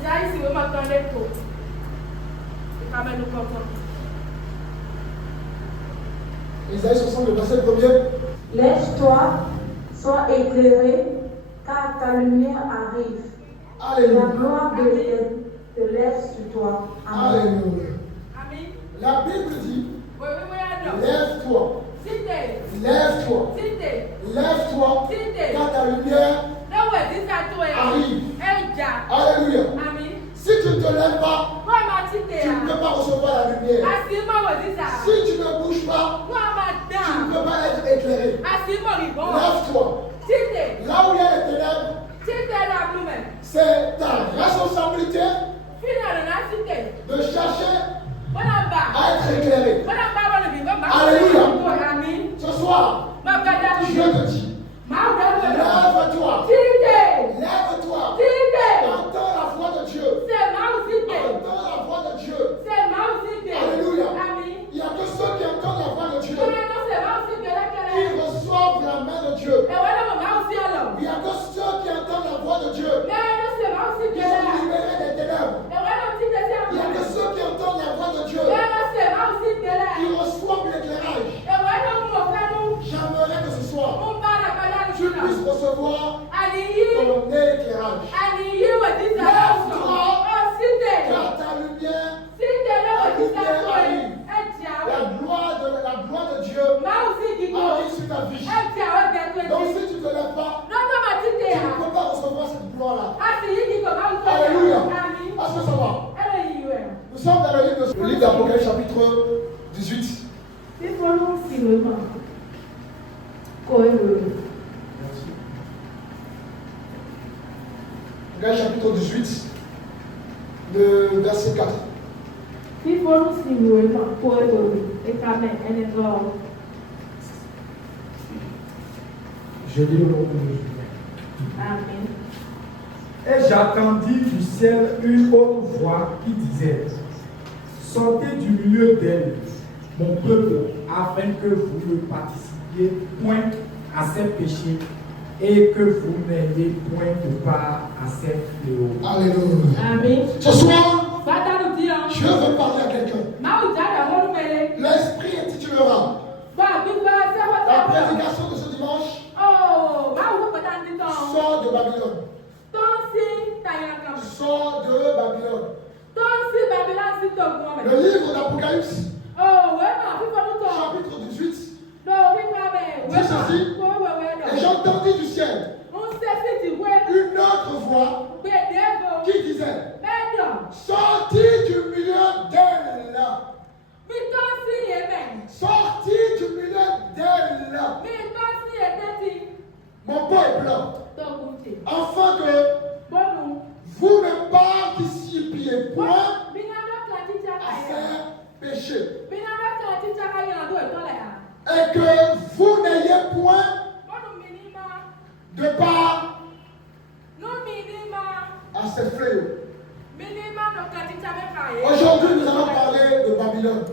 Esaïe, si vous m'entendez trop. Et quand même, nous comprenons. Isaïe 60, le verset 1er. Lève-toi, sois éclairé, car ta lumière arrive. Alléluia. La gloire de l'Éternel te lève sur toi. Amen. Alléluia. Amen. La Bible dit, Oui, non. lève-toi. Cité. Lève-toi. Cité. Lève-toi, Cité. car ta lumière Non, ouais, dis ça toi. arrive. Eja. Alléluia. Amen. Si tu ne te lèves pas, Moi, ma cité. tu ne peux pas recevoir la lumière. Assis-moi, ouais, dis ça. Si tu ne bouges pas, Moi, tu ne madame. peux pas être éclairé. Assis-moi, ribon. Lève-toi. Cité. Là où il y a les ténèbres, Cité, la blouse. c'est ta responsabilité Final, la cité. de chercher Voilà, bas. à être éclairé. Voilà, bas, le vivant. Alléluia. Amen. Ce soir, Ma gada. je te dis, lève-toi. Cité. Lève-toi. Cité. Entends la voix de Dieu. C'est ma cité. Entends la voix de Dieu. C'est ma cité. Alléluia. Amen. Il n'y a que ceux qui entendent la voix de Dieu C'est ma cité. qui reçoivent la main de Dieu. Et voilà, ma aussi alors. Il n'y a que ceux qui entendent la voix de Dieu Mais c'est ma qui cité. sont libérés des ténèbres. Et voilà, petite Il n'y a que ceux qui entendent la voix de Dieu c'est ma cité. qui reçoivent l'éclairage. Et voilà, mon frère, J'aimerais que ce soir, on parle à Kaya. tu puisses recevoir Aliyu. ton éclairage. Aliyu, dit ça. Lève-toi. Oh, cité. Car ta lumière, Cité, là, dit ça. la gloire de Dieu Ma aussi, dit arrive sur ta vie. Donc si tu ne te lèves pas, non, non, ma tu cité. ne peux pas recevoir cette gloire-là. Ah, c'est lui qui commence. Alléluia. Amen. Est-ce que ça va? Alléluia. Nous sommes dans le livre d'Apocalypse chapitre 18. Il faut nous finalement. Merci. Apocalypse chapitre 18, le verset 4. Il faut nous finalement. Et quand même, elle est grave. Je lis le nom de Jésus. Amen. Et j'entendis du ciel une autre voix qui disait: Sortez du milieu d'elle, mon peuple, afin que vous ne participiez point à ses péchés et que vous n'ayez point de part à ses fléaux. Alléluia. Amen. Ce soir, Fata nous dit, je veux parler à quelqu'un. L'esprit intitulera la prédication de ce dimanche. Sors de Babylone. Sors de Babylone. Le livre d'Apocalypse, chapitre 18, dit ceci. Et j'entendis du ciel une autre voix qui disait: Sortis du milieu d'elle. Sortis du milieu d'elle, mon peuple, afin que vous ne participiez point à ces péchés et que vous n'ayez point de part à ces fléaux. Aujourd'hui, nous allons parler de Babylone.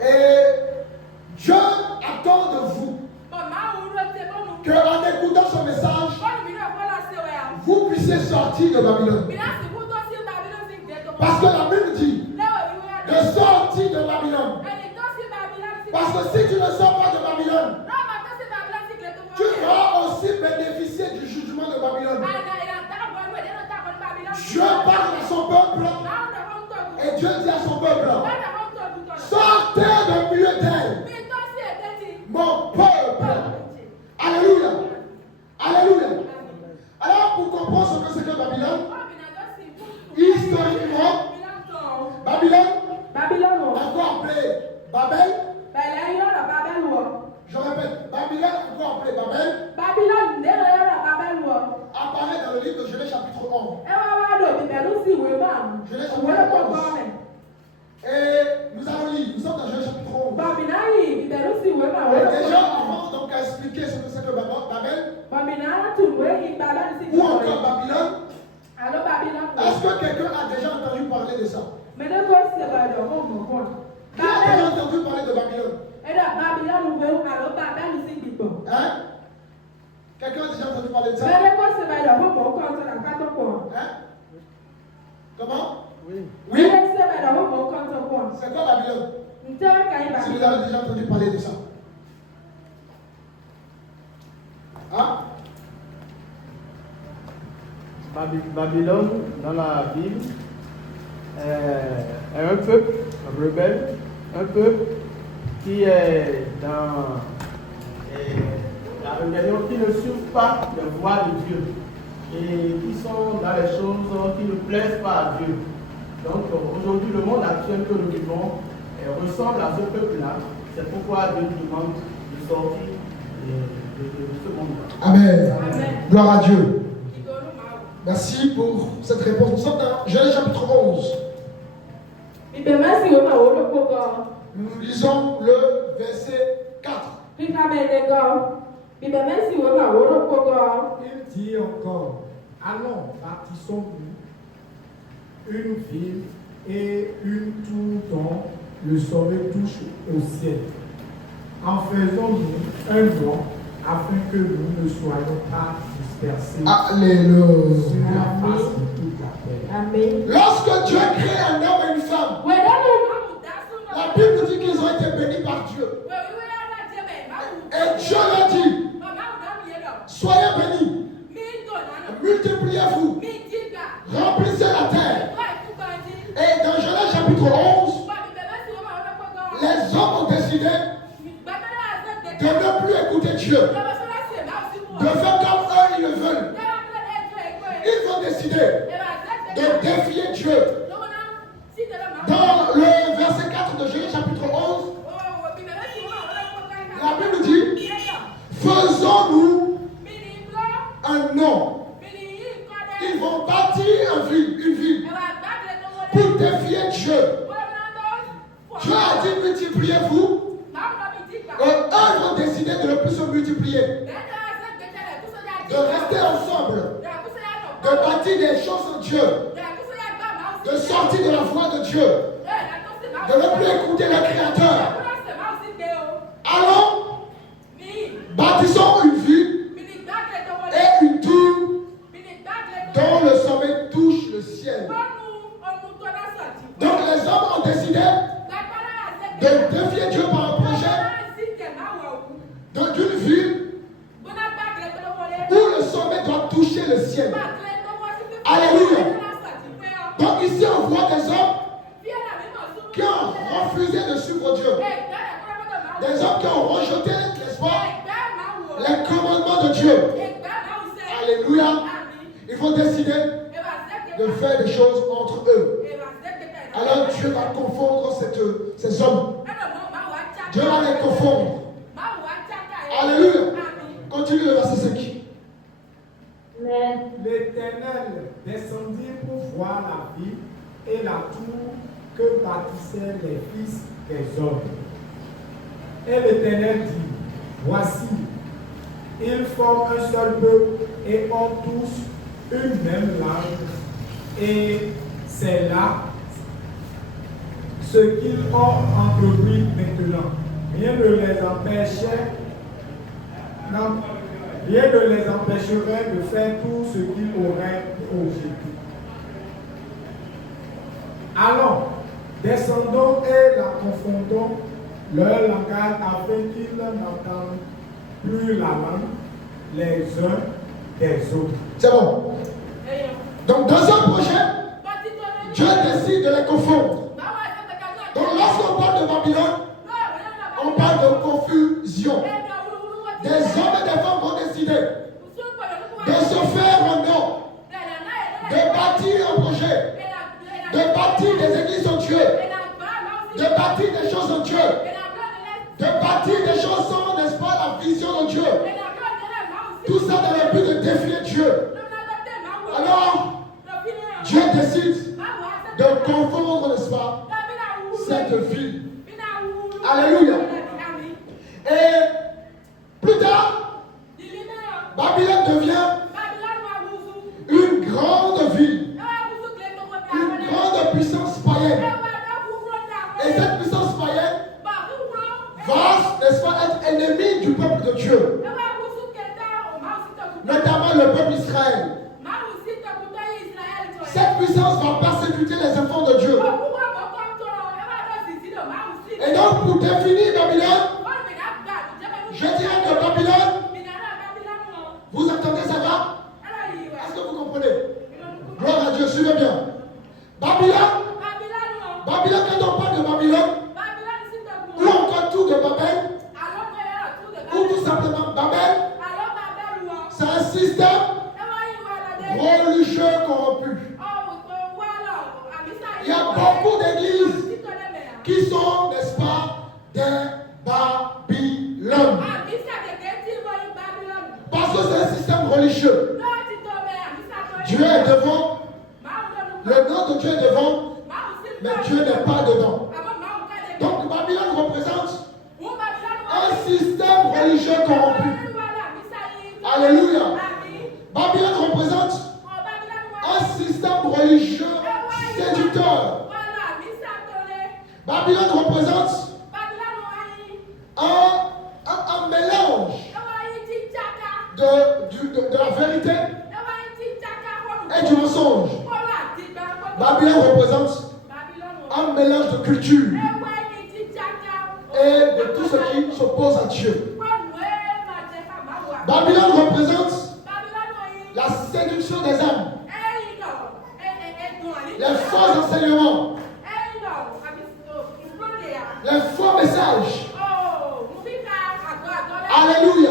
Et Dieu attend de vous qu'en écoutant ce message, vous puissiez sortir de Babylone. Parce que la Bible dit de sortir de Babylone. Parce que si tu ne sors pas de Babylone, tu vas aussi bénéficier du jugement de Babylone. Dieu parle à son peuple et Dieu dit à son peuple: sortez de milieu d'elle, mon peuple. Alléluia. Alléluia. Alors, pour comprendre ce que c'est que Babylone, historiquement, Babylone, encore appelé Babel. Je répète, Babylone, encore appelé Babel, apparaît dans le livre de Genèse chapitre 11. Genèse chapitre 11. Et nous allons lire, nous sommes dans Genèse chapitre 11. Et déjà, avant donc à expliquer ce que c'est que Babel, ou encore Babylone, est-ce que quelqu'un a déjà entendu parler de ça? Qui a déjà entendu parler de Babylone? Hein? Quelqu'un a déjà entendu parler de ça? Comment? Oui. Oui. C'est C'est quoi Babylone? Si vous avez déjà entendu parler de ça. Hein? Babylone, dans la Bible, est un peuple rebelle, un peuple qui est dans la rébellion, qui ne suivent pas les voies de Dieu et qui sont dans les choses qui ne plaisent pas à Dieu. Donc aujourd'hui, le monde actuel que nous vivons ressemble à ce peuple-là. C'est pourquoi Dieu nous demande de sortir de ce monde-là. Amen. Amen. Gloire à Dieu. Merci pour cette réponse. Nous sommes dans Genèse chapitre 11. Nous lisons le verset 4. Il dit encore, allons, bâtissons-nous une ville et une tour dont le sommet touche au ciel. En faisons-nous un nom afin que nous ne soyons pas dispersés Alléluia. sur la face de toute la terre. Amen. Lorsque Dieu crée un homme et une femme, la Bible dit qu'ils ont été bénis par Dieu. Et Dieu leur dit, soyez bénis, multipliez-vous, remplissez la terre. Et dans Genèse chapitre 11, les hommes ont décidé de ne plus écouter Dieu, de faire comme eux ils le veulent. Ils ont décidé de défier Dieu. Dans le verset 4 de Genèse chapitre 11, la Bible dit, faisons-nous un nom. Ils vont bâtir une ville pour défier Dieu. Dieu a dit multipliez-vous. Et eux vont décider de ne plus se multiplier, de rester ensemble, de bâtir des choses en Dieu, de sortir de la foi de Dieu, de ne plus écouter le Créateur. Allons, bâtissons une ville et une tour dont le sommet touche le ciel. Donc les hommes ont décidé de défier Dieu par un projet d'une ville où le sommet doit toucher le ciel. Alléluia. Donc ici on voit des hommes qui ont refusé de suivre Dieu. Des hommes qui ont rejeté, n'est-ce pas, les commandements de Dieu. Alléluia. Ils vont décider de faire des choses entre eux. Alors Dieu va confondre ces hommes. Dieu va les confondre. Alléluia. Continue le verset 5. L'Éternel descendit pour voir la ville et la tour que bâtissaient les fils des hommes. Et l'Éternel dit, voici, ils forment un seul peuple et ont tous une même langue. Et c'est là ce qu'ils ont entrepris maintenant. Rien ne les empêcherait de faire tout ce qu'ils auraient projeté. Allons, descendons et la confondons leur langage afin qu'ils n'entendent plus la langue les uns des autres. C'est bon. Donc dans un projet, Dieu décide de les confondre. Donc lorsqu'on parle de Babylone, on parle de confusion. Des hommes et des femmes vont décider de se faire un nom, de bâtir un projet, de bâtir des églises en Dieu, de bâtir des choses en Dieu, de bâtir des choses sans, n'est-ce pas, la vision de Dieu. Tout ça dans le but de défier Dieu. Alors, Dieu décide de confondre, n'est-ce pas, cette ville. Alléluia. Et plus tard, Babylone devient une grande ville, une grande puissance païenne. Et cette puissance païenne va, n'est-ce pas, être ennemie du peuple de Dieu, notamment le peuple Israël. Cette puissance va persécuter les enfants de Dieu. Et donc, pour définir Babylone, je dirais que Babylone, vous entendez ça va? Est-ce que vous comprenez? Gloire à Dieu, suivez bien. Babylone, quand on parle de Babylone, ou encore tout de Babel, ou tout simplement Babel, c'est un système religieux corrompu. Il y a beaucoup d'églises qui sont, n'est-ce pas, des Babylone. Parce que c'est un système religieux. Dieu est devant, le nom de Dieu est devant, mais Dieu n'est pas dedans. Donc Babylone représente un système religieux corrompu. Alléluia. Babylone représente un système religieux séducteur. Babylone représente un mélange de la vérité et du mensonge. Babylone représente un mélange de culture et de tout ce qui s'oppose à Dieu. Babylone représente la séduction des âmes, les faux enseignements, les faux messages. Alléluia.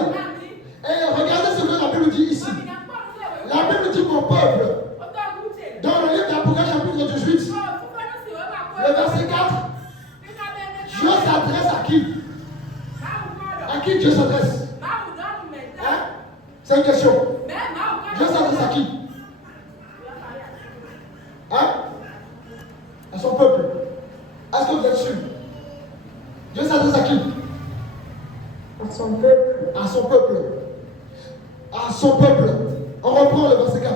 Et regardez ce que la Bible dit ici. La Bible dit mon peuple, dans le livre d'Apocalypse chapitre 18, le verset 4, Dieu s'adresse à qui? À qui Dieu s'adresse? Hein? C'est une question. Dieu s'adresse à qui? Hein? À son peuple. Est-ce que vous êtes sûr? Dieu s'adresse à qui? À son peuple. À son peuple. À son peuple. On reprend le verset 4.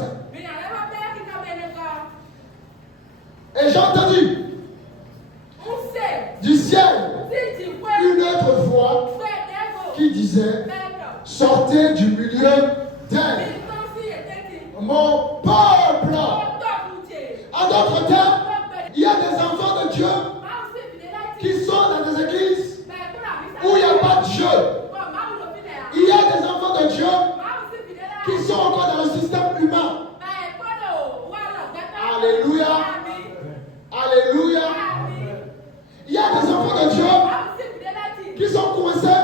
Et j'ai entendu du ciel une autre voix qui disait: sortez du milieu d'elle, mon peuple. En d'autres termes, il y a des enfants de Dieu qui sont dans des églises où il n'y a pas de Dieu. Il y a des enfants de Dieu qui sont encore dans le système humain. Alléluia. Alléluia. Il y a des enfants de Dieu qui sont coincés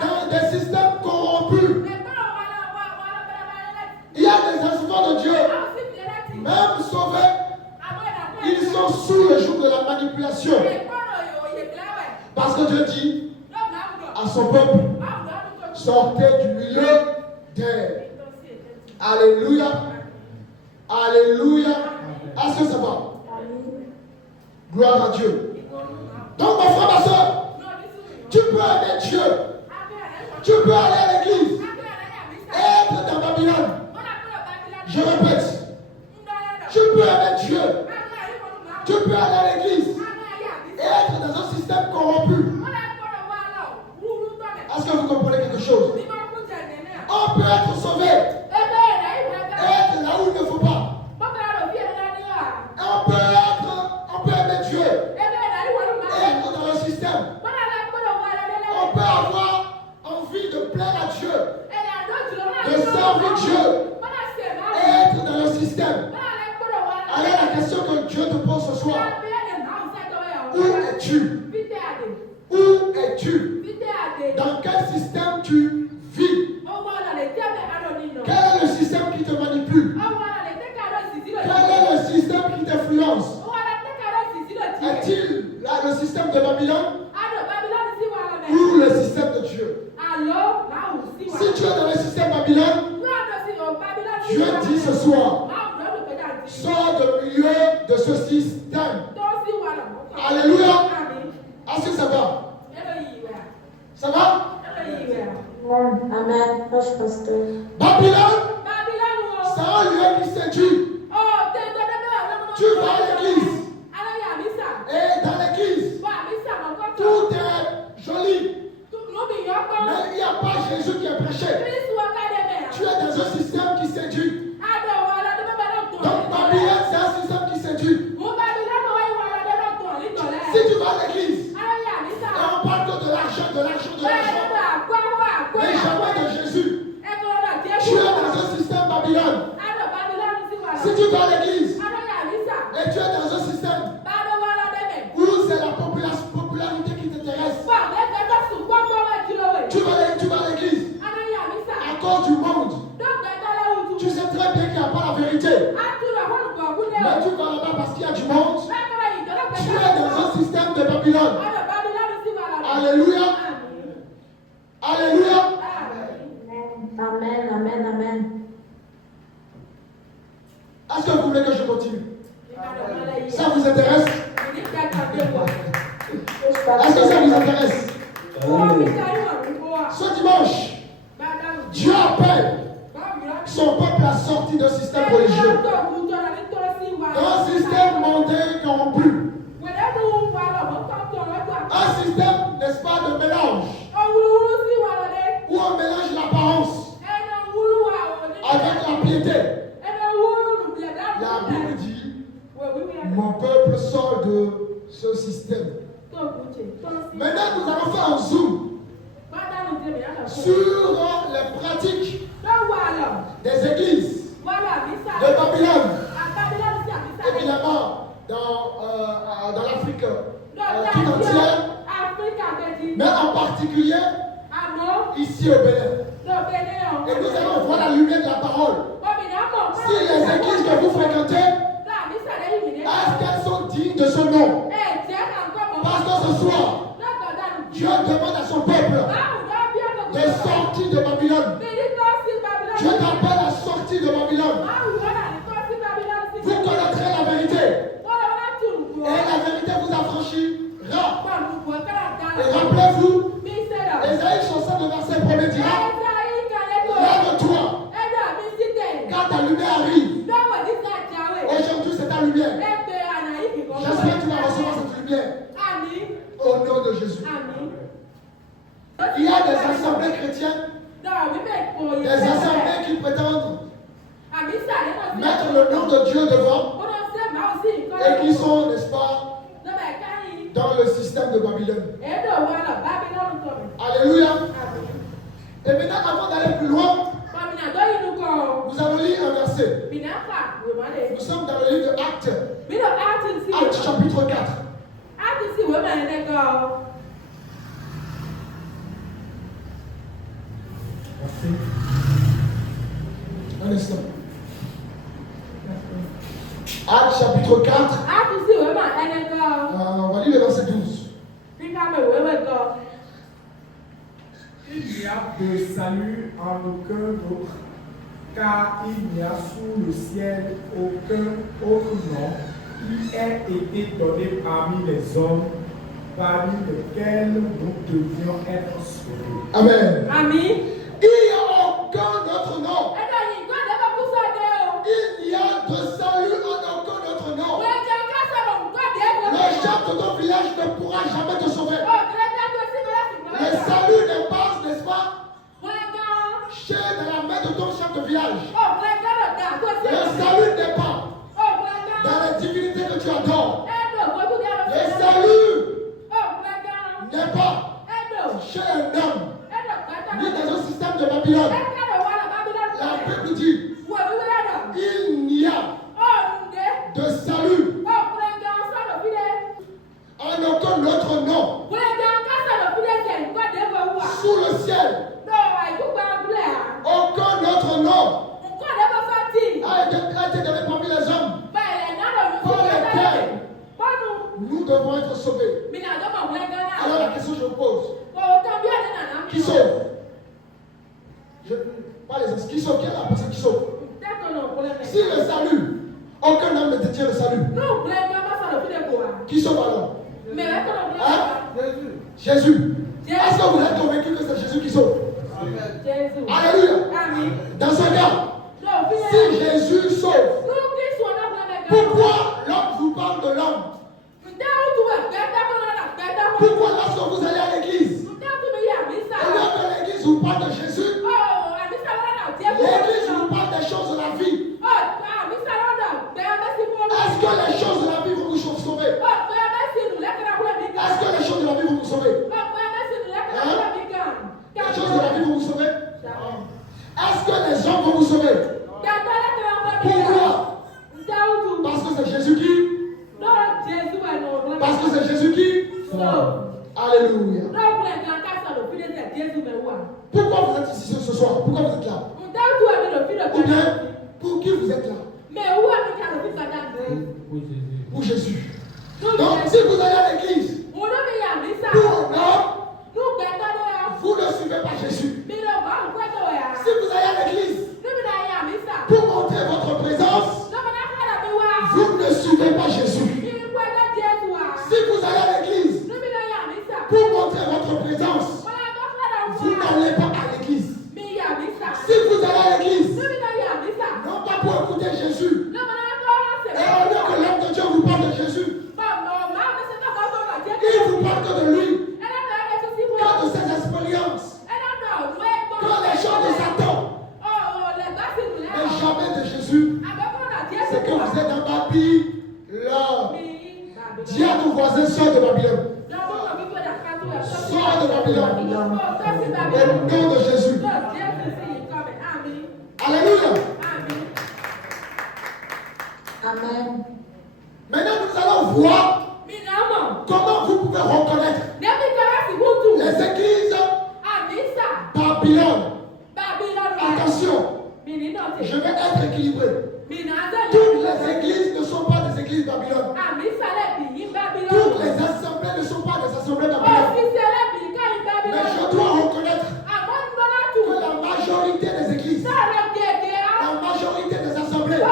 dans des systèmes corrompus. Il y a des enfants de Dieu, même sauvés, ils sont sous le joug de la manipulation. Parce que Dieu dit à son peuple: sortez du milieu d'elle. Alléluia. Alléluia. Est-ce que ça va? Gloire à Dieu. Donc, mon frère, ma soeur, tu peux aimer Dieu. Tu peux aller à l'église. Être dans Babylone. Je répète. Tu peux aimer Dieu. Tu peux aller à l'église et être dans un système corrompu. Est-ce que vous comprenez quelque chose? On peut être sauvé, être là où il ne faut pas. On peut aimer Dieu, être dans le système. On peut avoir envie de plaire à Dieu, de servir Dieu, être dans le système. Alors la question que Dieu te pose ce soir: où es-tu? Où es-tu? Dans quel système tu vis? Quel est le système qui te manipule? Quel est le système qui t'influence? Est-il là le système de Babylone ou le système de Dieu? Si tu es dans le système Babylone, Dieu dit ce soir: sors du milieu de ce système. Alléluia. Est-ce que ça va? Ça va? Amen. Pasteur. Babylone, c'est un lieu qui séduit. Tu vas à l'église. Et dans l'église, tout est joli. Mais il n'y a pas Jésus qui est prêché. Tu es dans un système qui séduit. Donc Babylone, Si tu vas à l'église et tu es dans un système où c'est la popularité qui t'intéresse, tu vas à l'église à cause du monde. Tu sais très bien qu'il n'y a pas la vérité. Mais tu vas là-bas parce qu'il y a du monde. Tu es dans un système de Babylone. Alléluia. Alléluia. Amen, amen, amen. Est-ce que vous voulez que je continue? Ça vous intéresse? Est-ce que ça vous intéresse? Ce dimanche, Dieu appelle son peuple à sortir d'un système religieux, d'un système mondain corrompu, un système, n'est-ce pas, de mélange, où on mélange l'apparence avec la piété. La Bible dit, mon peuple sort de ce système. Maintenant, nous allons faire un zoom sur les pratiques des églises de Babylone, évidemment dans l'Afrique tout entière, mais en particulier ici au Bénin. Et nous allons voir la lumière de la parole. Si les églises que vous fréquentez, est-ce qu'elles sont dignes de ce nom? Parce que ce soir, Dieu demande à son peuple de sortir de Babylone. Dieu t'appelle à sortir de Babylone. Vous connaîtrez la vérité. Et la vérité vous affranchira. Et rappelez-vous, Ésaïe 60, verset 1 dira, lève-toi, car ta lumière arrive. Aujourd'hui, c'est ta lumière. J'espère que tu vas recevoir cette lumière. Au nom de Jésus. Il y a des assemblées chrétiennes, des assemblées qui prétendent mettre le nom de Dieu devant et qui sont, n'est-ce pas, dans le système de Babylone. Alléluia. Et maintenant, avant d'aller plus loin, nous allons lire un verset. Nous sommes dans le livre de Actes. Actes chapitre 4. Un instant. Actes chapitre 4. On va lire le verset 12. Il n'y a de salut en aucun autre, car il n'y a sous le ciel aucun autre nom qui ait été donné parmi les hommes, parmi lesquels nous devions être sauvés. Amen. Amen. Il n'y a aucun autre nom. Il n'y a de salut en aucun autre nom. Le chef de ton village ne pourra jamais te sauver. Le salut n'est pas, n'est-ce pas, chez dans la main de ton chef de village. Le salut n'est pas dans les divinités que tu adores. Le salut n'est pas chez un homme, ni dans un système de Babylone. La Bible dit, il n'y a de salut en aucun autre nom sous le ciel. Aucun autre nom a été donné parmi les hommes pour lesquels nous devons être sauvés. Alors la question que je vous pose, qui sauve? Pas les autres. Qui sauve? Qui est la personne qui sauve? Si le salut, aucun homme ne détient le salut. Qui sauve alors? Hein? Jésus. Est-ce que vous êtes convaincu que c'est Jésus qui sauve? Alléluia. Dans ce cas, si Jésus sauve, pourquoi l'homme vous parle de l'homme? Pourquoi lorsque vous allez à l'église, au lieu que l'église vous parle de Jésus, l'église vous parle des choses de la vie? Est-ce que les choses de la vie vont vous sauver? Est-ce que les choses de la vie vont vous sauver? Les choses de la vie vont vous sauver? Est-ce que les hommes vont vous sauver? Pourquoi? Si vous allez à l'église pour un homme, vous ne suivez pas Jésus. Si vous allez à l'église pour montrer votre présence, vous ne suivez pas Jésus. Si vous allez à l'église pour montrer votre présence, vous n'allez pas à l'église. Si vous allez à l'église, non pas pour écouter Jésus, et au lieu que l'homme de Dieu vous parle de Jésus, il vous parle que de lui, que de ses expériences, que les gens de Satan, mais jamais de Jésus. C'est que vous êtes en Babylone. Dis à ton voisin, sors de Babylone. Sors de Babylone. Au nom de Jésus. Alléluia. Amen. Maintenant, nous allons voir comment vous pouvez reconnaître les églises Babylone. Attention, je vais être équilibré. Toutes les églises ne sont pas des églises Babylone. Toutes les assemblées ne sont pas des assemblées Babylone. Mais je dois reconnaître que la majorité des églises, la majorité des assemblées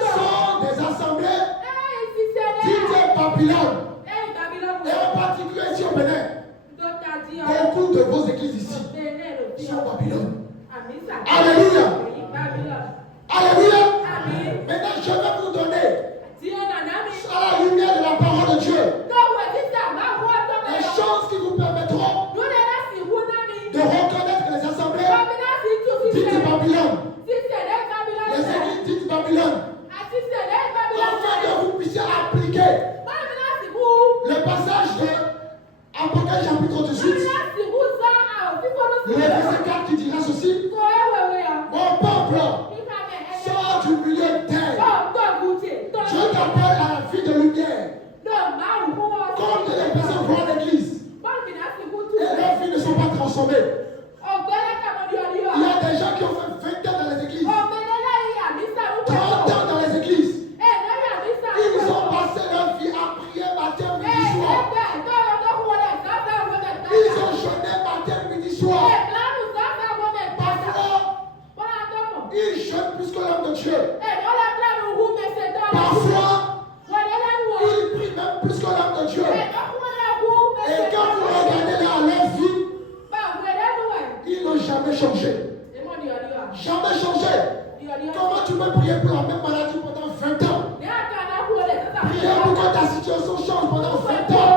sont des assemblées dites Babylone. Et en particulier ici au Bénin, beaucoup de vos églises ici sont Babylone. Alléluia. Alléluia. Maintenant, je vais vous donner, à la lumière de la parole de Dieu, les choses qui vous permettront de reconnaître les assemblées dites Babylone, les églises dites Babylone, afin que vous puissiez appliquer le passage de Apocalypse chapitre 18, le verset 4 qui dira ceci: mon peuple sort du milieu d'elle. Je t'appelle à la vie de lumière. Comme les personnes vont à l'église et leurs vies ne sont pas transformées. Il y a des gens qui ont fait 20 ans dans les églises, 30 ans dans les églises. Ils ont passé leur vie à prier matin, midi, soir. Ils ont jeûné matin, midi, soir. Parfois, ils jeûnent plus que l'homme de Dieu. Parfois, ils prient même plus que l'homme de Dieu. Et quand vous regardez leur vie, ils n'ont jamais changé. Jamais changé. Comment tu peux prier pour la même maladie pendant 20 ans? Prier pour que ta situation change pendant 20 ans.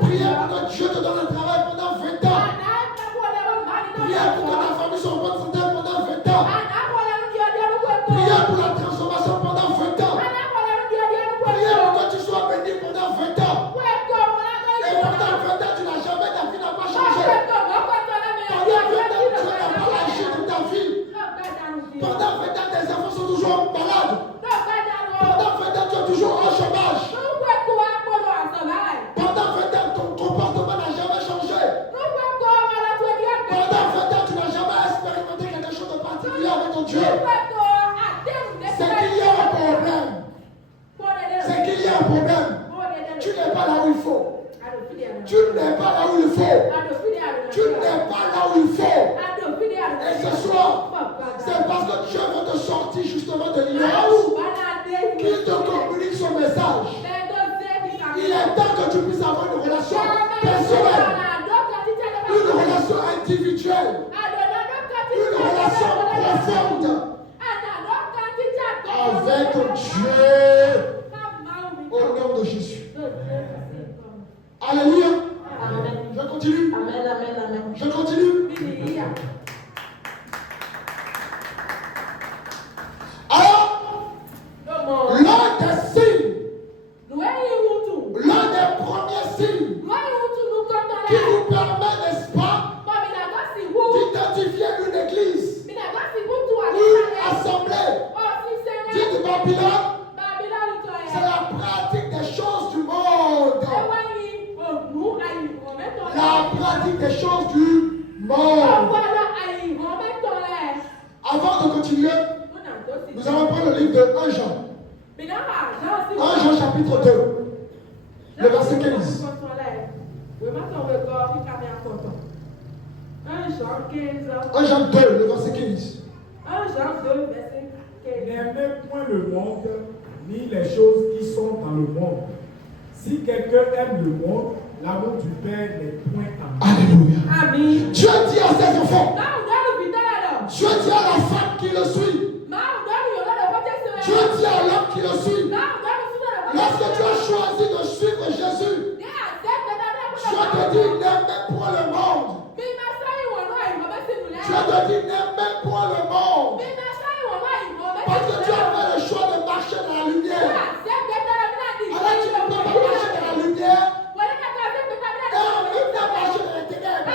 Prier pour que Dieu te donne un travail pendant 20 ans. Prier pour que ta famille soit en bonne santé pendant 20 ans. Prier pour la transformation pendant 20 ans. Prier pour que tu sois béni pendant 20 ans. Et pendant 20 ans, tu n'as jamais, ta vie n'a pas changé. Pendant 20 ans, tu n'as pas lâché toute ta vie. Pendant 20 ans, tes enfants sont toujours malades. Pendant 20 ans, tu es toujours au chômage. Pendant 20 ans, ton comportement n'a jamais changé. Pendant 20 ans, tu n'as jamais expérimenté quelque chose de particulier avec ton Dieu. C'est qu'il y a un problème. C'est qu'il y a un problème. Tu n'es pas là où il faut. Tu n'es pas là où il faut. Tu n'es pas là où il faut. Et ce soir, c'est parce que Dieu veut te sortir justement de l'ignorance qu'il te communique son message. Il est temps que tu puisses avoir une relation personnelle, une relation individuelle, une relation profonde avec Dieu au nom de Jésus. Alléluia. Je continue. Je continue. Alors, l'un des signes, l'un des premiers signes qui vous permet, n'est-ce pas, d'identifier une église, une assemblée dite Babylone, c'est la pratique des choses du monde. La pratique des choses du monde. Avant de continuer, nous allons prendre le livre de 1 Jean. 1 Jean chapitre 2. Le verset 15. 1 Jean 2, le verset 15. 1 Jean 2, verset 15. N'aimez point le monde, ni les choses qui sont dans le monde. Si quelqu'un aime le monde, l'amour du Père n'est point en lui. Alléluia. Amen. Dieu dit à ses enfants, Now, that will be done. Dieu dit à la femme qui le suit, Dieu dit à l'homme qui le suit, lorsque tu as choisi de suivre Jésus, Dieu te dit n'aimez point le monde. Dieu te dit n'aimez point le monde. Parce que tu as fait le choix de marcher dans la lumière. Alors tu ne peux pas marcher dans la lumière et en même temps marcher dans les ténèbres.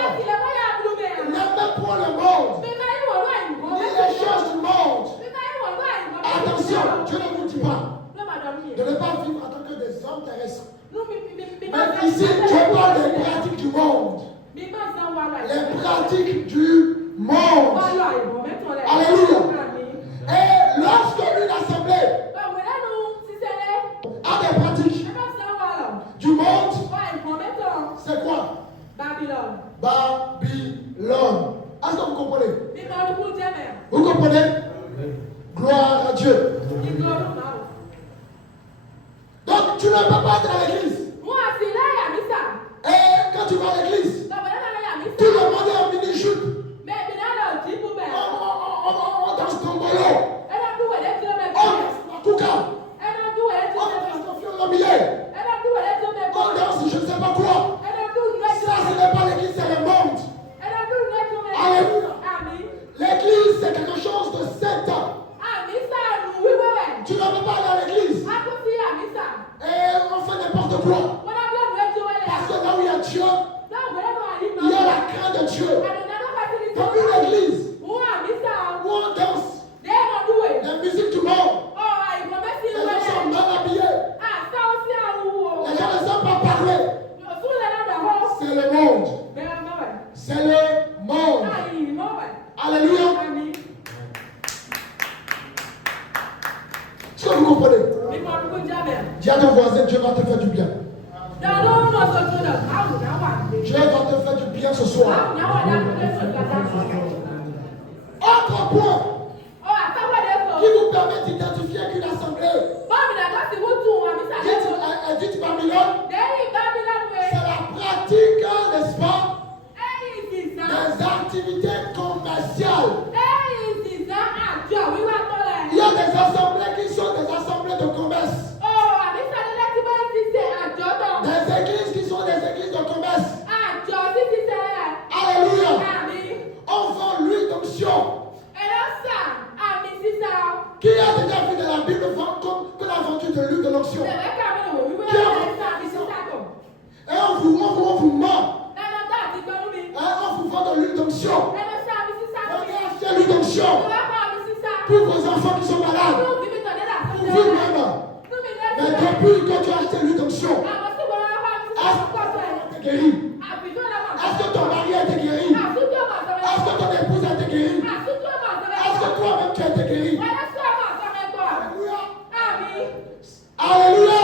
N'aimez point le monde, ni les choses du monde. Attention, Dieu ne vous dit pas de ne pas vivre en tant que des hommes terrestres. Mais ici, Dieu parle des pratiques du monde. Les pratiques du monde. Alléluia. Et lorsque une assemblée a des pratiques du monde, c'est quoi? Babylone. Babylone. Est-ce que vous comprenez? Vous comprenez? Gloire à Dieu. Donc tu ne peux pas être à l'église. Et quand tu vas à l'église, tout le monde est en mini-jupe. On danse tombolo. On danse kuka. On danse fiolomilé. On danse je ne sais pas quoi. Ça ce n'est pas l'église, c'est le monde. Alléluia. L'église c'est quelque chose de saint. Tu ne peux pas aller à l'église et on fait n'importe quoi. Parce que là où il y a Dieu, il y a la crainte de Dieu. Dans une église où on danse la musique du monde, les gens sont mal habillés, les gens ne savent pas parler. C'est le monde. C'est le monde. Alléluia. Est-ce que vous comprenez? Dis à ton voisin, Dieu va te faire du bien. Dieu va te faire du bien ce soir. Autre point qui vous permet d'identifier qu'une assemblée est dite Babylone, c'est la pratique, n'est-ce pas, des activités commerciales. Il y a des assemblées qui sont des assemblées de commerce. Des églises qui sont des églises de commerce. Alléluia. On vend l'huile d'onction. Qui a déjà vu de la Bible qu'on a vendu de l'huile de l'onction? Et on vous ment. On vous vend de l'huile d'onction. Regardez acheter l'huile d'onction pour vos enfants qui sont malades. Pour vous-même. Mais depuis que tu as acheté l'huile d'onction, est-ce que tu es guéri? Est-ce que ton mari a été guéri? Est-ce que ton épouse a été guérie? Est-ce que toi-même tu as été guéri? Alléluia.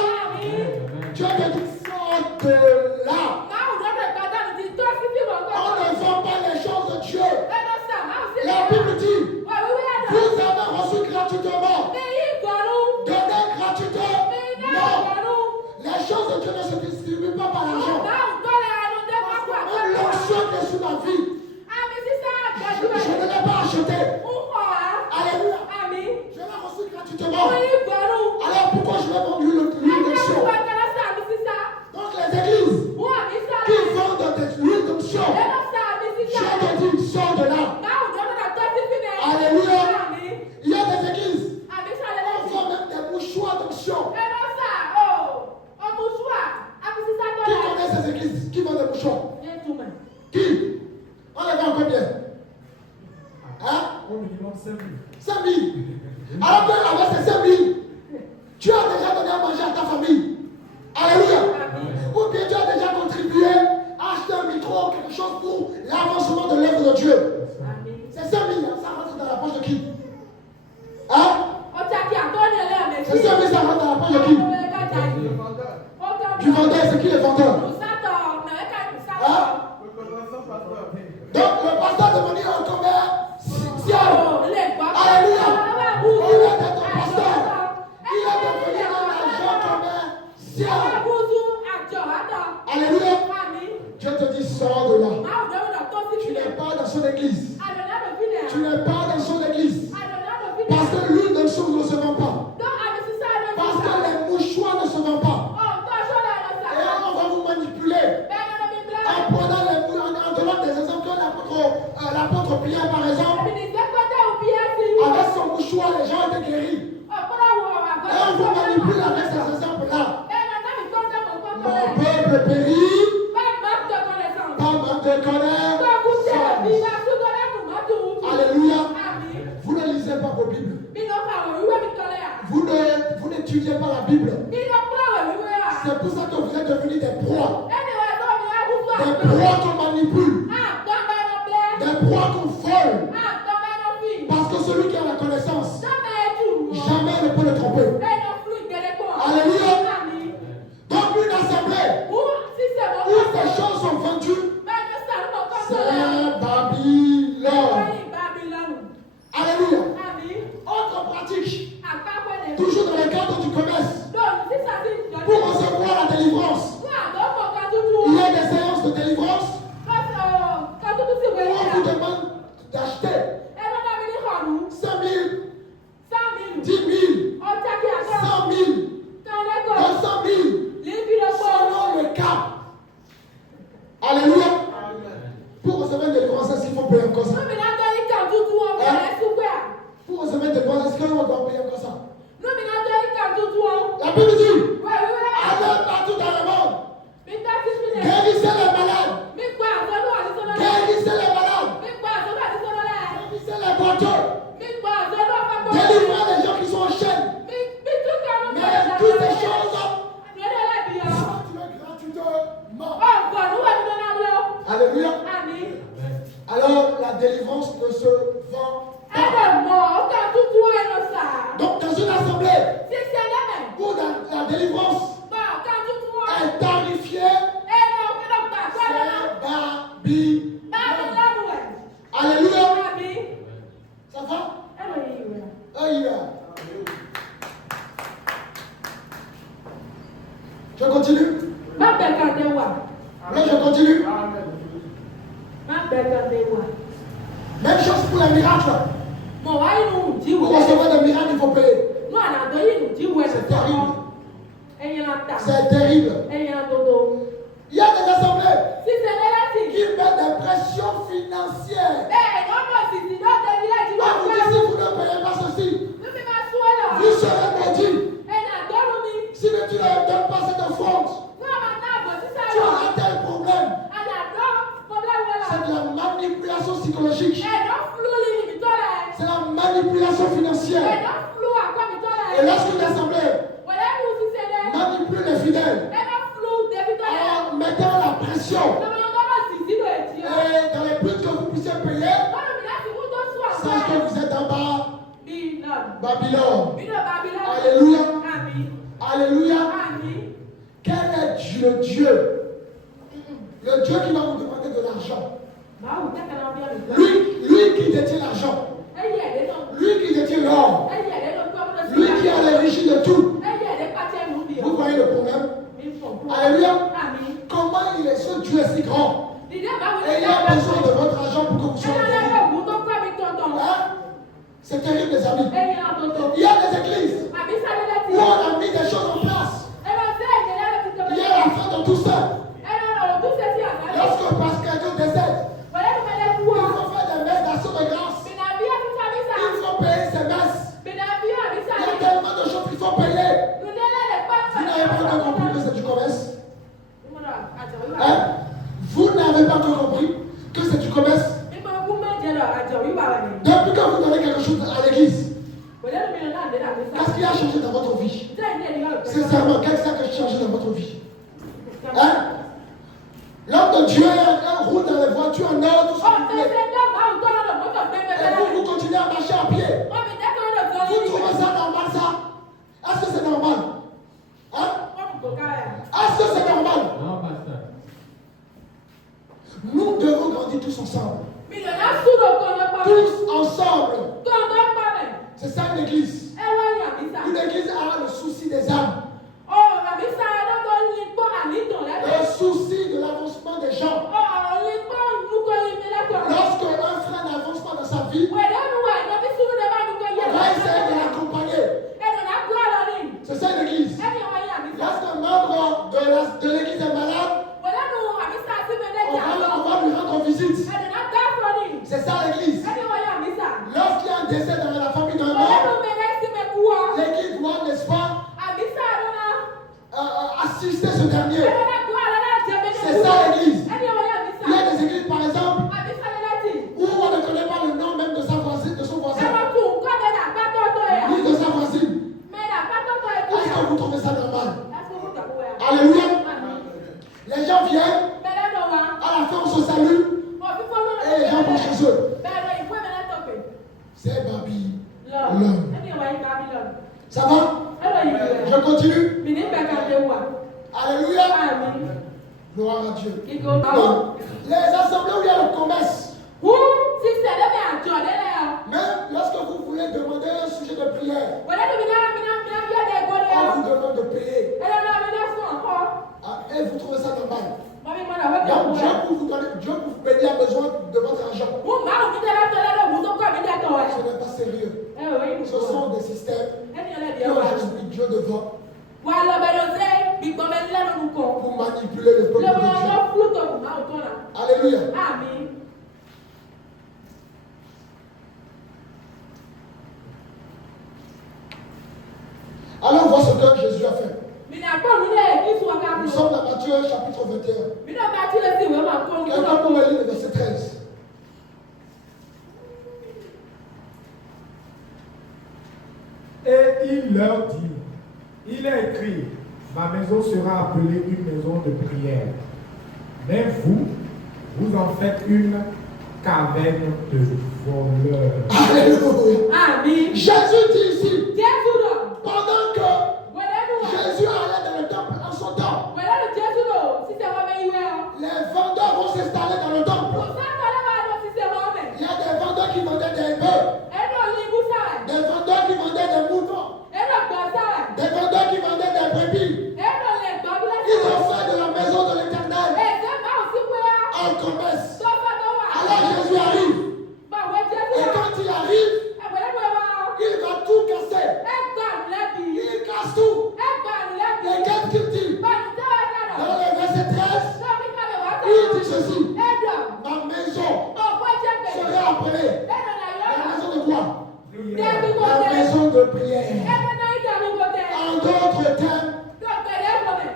Dieu te dit sors de là. On ne vend pas les choses de Dieu. La Bible dit vous avez reçu gratuitement. Donnez gratuitement. Non. Les choses de Dieu ne se distribuent pas par l'argent. Même l'onction qui est sur ma vie, je ne l'ai pas acheté. Alléluia. Je l'ai reçu gratuitement. Alors pourquoi je vais vendre l'huile d'onction? Donc les églises qui vendent de l'huile d'onction, je te dis, sors de là. Alléluia. Il y a des églises, on vend même des mouchoirs d'onction. Qui connaît ces églises? Qui vend des mouchoirs? Qui? On les vend combien? Hein? Au minimum 5 000. 5 000. Alors qu'avec ces 5 000, tu as déjà donné à manger à ta famille. Alléluia. Ou bien tu as déjà contribué à acheter un micro ou quelque chose pour l'avancement de l'œuvre de Dieu. C'est 5 000, ça rentre dans la poche de qui? Hein? C'est 5 000, ça rentre dans la poche de qui? Du vendeur, c'est n'étudiez pas la Bible. C'est pour ça que vous êtes devenus des proies. Des proies qu'on manipule. Des proies qu'on vole. Parce que celui qui a la connaissance, jamais ne peut le tromper. Alléluia. Donc une assemblée où ces choses sont vendues, c'est Babylone. Alléluia. Autre pratique, toujours dans le cadre du commerce, pour recevoir la délivrance, il y a des séances de délivrance où on vous demande d'acheter 5 000, 10 000, 100 000, 200 000, selon le cas. Alléluia. Pour recevoir une délivrance, est-ce qu'il faut payer encore ça? Pour recevoir une délivrance, est-ce qu'on doit payer encore ça? La Bible dit, allez partout dans le monde, guérissez les malades, guérissez les malades, guérissez les boiteux, délivrez les gens qui sont en chaîne. Mais toutes ces choses sont gratuitement. Alléluia. Alors la délivrance ne se vend pas. Donc dans une assemblée où la délivrance est tarifiée, c'est Babylone. Alléluia. Ça va? Alléluia. Je continue? Là, je continue. Même chose pour les miracles. Pour recevoir des miracles, il faut payer. C'est terrible. C'est terrible. Il y a des assemblées qui mettent des pressions financières. On vous dit si vous ne payez pas ceci, vous serez maudit. Si tu ne donnes pas cette offrande, tu auras tel problème. C'est de la manipulation psychologique. C'est la manipulation financière. Et lorsque l'assemblée manipule les fidèles en mettant la pression et dans les buts que vous puissiez payer, sachez que vous êtes en bas Babylone. Alléluia. Alléluia. Quel est le Dieu? Le Dieu qui va vous demander de l'argent. Lui qui détient l'argent. Lui qui détient l'or. Lui qui a l'origine de tout. Vous voyez le problème? Alléluia. Comment ce Dieu est si grand? Et il a besoin de votre argent pour que vous soyez bénis. C'est terrible, les amis. Il y a des églises où on a mis des choses en place. Il y a la fin de tout ça. Lorsque Pascal décède, il faut faire des messes d'action de grâce. Il faut payer ses messes. Il y a tellement de choses qu'il faut payer. Vous n'avez pas encore compris que c'est du commerce? Vous n'avez pas encore compris que c'est du commerce? Depuis que vous donnez quelque chose à l'église, qu'est-ce qui a changé dans votre vie? Sincèrement, qu'est-ce qui a changé dans votre vie? L'homme de Dieu roule dans les voitures en or, tout ce que vous voulez. Et vous continuez à marcher à pied. Vous trouvez ça normal, ça? Est-ce que c'est normal? Est-ce que c'est normal? Non, pasteur. Nous devons grandir tous ensemble. Tous ensemble. C'est ça une église. Une église a le souci des âmes. Le souci de l'avancement des gens. Lorsque un frère n'avance pas dans sa vie, on va essayer de l'accompagner. C'est ça une église. Lorsqu'un membre de l'église est malade, on va lui rendre visite. C'est ça l'église. Lorsqu'il y a un décès dans la famille d'un membre, l'église doit, n'est-ce pas, assister ce dernier. C'est ça l'église. Il y a des églises, par exemple, où on ne connaît pas le nom même de sa voisine, de son voisin, ni de sa voisine. Est-ce L'homme. Ça va? Je continue. Alléluia. Gloire à Dieu. Donc, les assemblées où il y a le commerce. Même lorsque vous voulez demander un sujet de prière, on vous demande de payer. Et vous trouvez ça normal. Donc Dieu pour vous bénir a besoin de votre argent. Ce n'est pas sérieux. Ce sont des systèmes qui ont juste mis Dieu devant pour manipuler le peuple de Dieu. Alléluia. Alors voici ce que Jésus a fait. Nous sommes dans Matthieu chapitre 21. Quelqu'un peut me lire le verset 13. Et il leur dit, il est écrit, ma maison sera appelée une maison de prière. Mais vous en faites une caverne de voleurs. Alléluia. Jésus dit ici, pendant que Jésus allait dans le temple en son temps, les vendeurs vont s'installer dans le temple. Il y a des vendeurs qui vendaient des bœufs, des vendeurs qui vendaient des moutons, des vendeurs qui vendaient des brebis. Ils ont fait de la maison de l'Éternel un commerce. Alors Jésus arrive. Et quand il arrive, il va tout casser. Il casse tout. Et qu'est-ce qu'il dit? Dans le verset 13, il dit ceci. Ma maison sera appelée la maison de quoi? La maison de prière. En d'autres termes,